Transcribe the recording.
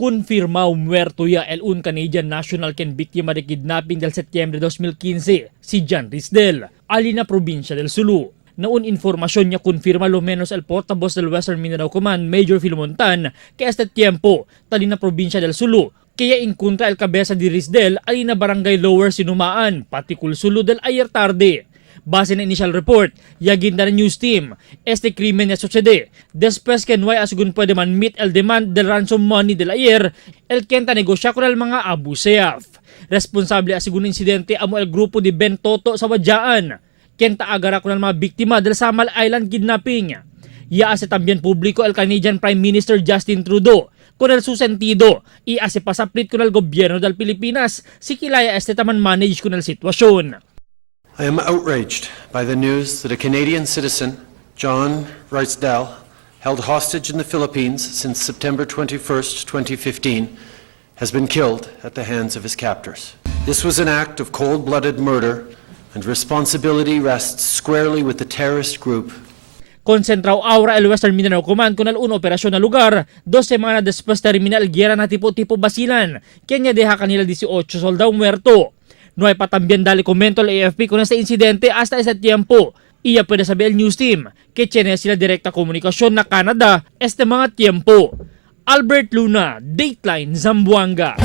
confirmado muerto ya un Canadian national ken biktima de kidnapping del Setyembre 2015, si John Risdel, alina probinsya del Sulu. Naun informasyon niya confirma lo menos el portavoz del Western Mindanao Command, Major Filomontan, que este tiempo, talina probinsya del Sulu, kaya inkontra el cabeza di Risdel, alina barangay Lower Sinumaan, patikul Sulu del ayer tarde. Base na initial report, yaginda na news team, este krimen na sucede, después que no hay asugun pwede man meet el demand del ransom money del ayer, el kenta negosya con el mga Abu Sayyaf. Responsable asugun insidente amo el grupo di Ben Toto sa Wadyaan, kenta agara con el mga biktima del Samal Island kidnapping. Yaase también publiko el Canadian Prime Minister Justin Trudeau, con el susentido, iase pasaplit con el gobyerno del Pilipinas, si kilaya este taman manage con el sitwasyon. I am outraged by the news that a Canadian citizen, John Risdel, held hostage in the Philippines since September 21st, 2015, has been killed at the hands of his captors. This was an act of cold-blooded murder, and responsibility rests squarely with the terrorist group. Concentrao ahora el Western Mindanao Command con el operasyon na lugar, 2 semanas después termina el guerra na tipo Basilan, kanya deja kanila 18 soldado muerto. No hay pa también dale komento al AFP con este incidente hasta ese tiempo. Iya puede saber el news team que tiene sila direkta komunikasyon na Canada este mga tiempo. Albert Luna, Dateline Zamboanga.